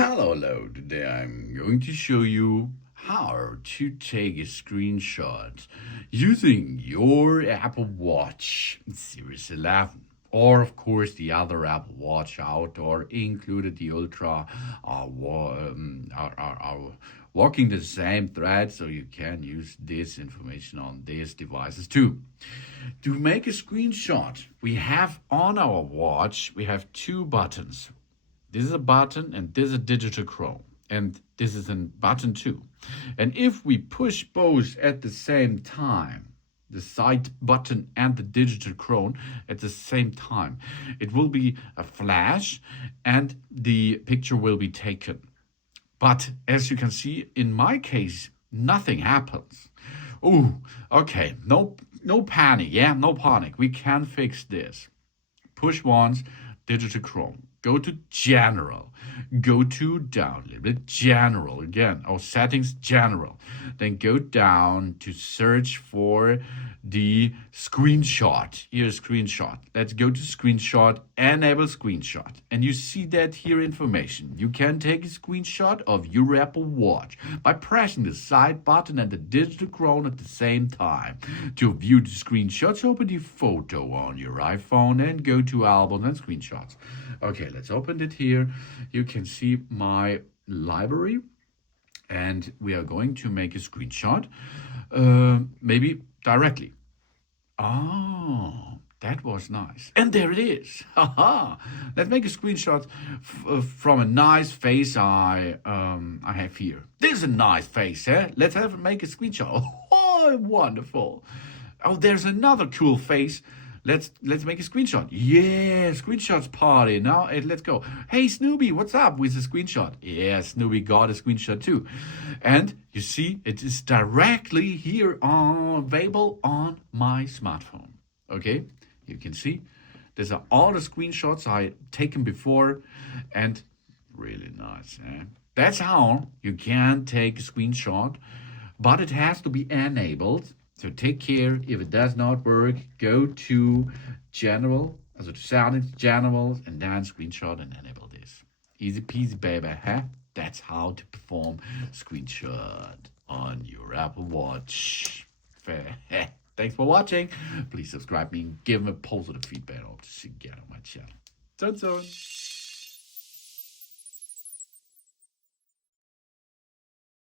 Hello, today I'm going to show you how to take a screenshot using your Apple Watch Series 11 or of course the other Apple Watch out or included the Ultra are walking the same thread, so you can use this information on these devices too. To make a screenshot, we have on our watch we have two buttons. This is a button and this is a digital Chrome. And this is a button too. And if we push both at the same time, the side button and the digital Chrome at the same time, it will be a flash and the picture will be taken. But as you can see, in my case, nothing happens. Oh, okay, no panic, yeah, no panic. We can fix this. Push once, digital Chrome. Go to general. Go to down a little bit, general again. Oh, settings, general. Then go down to search for the screenshot. Here's screenshot. Let's go to screenshot, enable screenshot. And you see that here information. You can take a screenshot of your Apple Watch by pressing the side button and the digital Chrome at the same time. To view the screenshots, open the photo on your iPhone and go to albums and screenshots. Okay, let's open it here. You can see my library and we are going to make a screenshot, maybe directly. Oh, that was nice. And there it is. Haha. Let's make a screenshot from a nice face I have here. This is a nice face, eh? Let's make a screenshot. Oh, wonderful. Oh, there's another cool face. Let's make a screenshot. Yeah, screenshots party. Now let's go. Hey Snoopy, what's up with the screenshot? Yeah, Snoopy got a screenshot too. And you see, it is directly here available on my smartphone. Okay, you can see these are all the screenshots I taken before, and really nice. Eh? That's how you can take a screenshot, but it has to be enabled. So take care. If it does not work, go to general, also to settings, general, and then screenshot and enable this. Easy peasy, baby, huh? That's how to perform screenshot on your Apple Watch. Thanks for watching. Please subscribe me and give me positive feedback. I hope to see you again on my channel. So.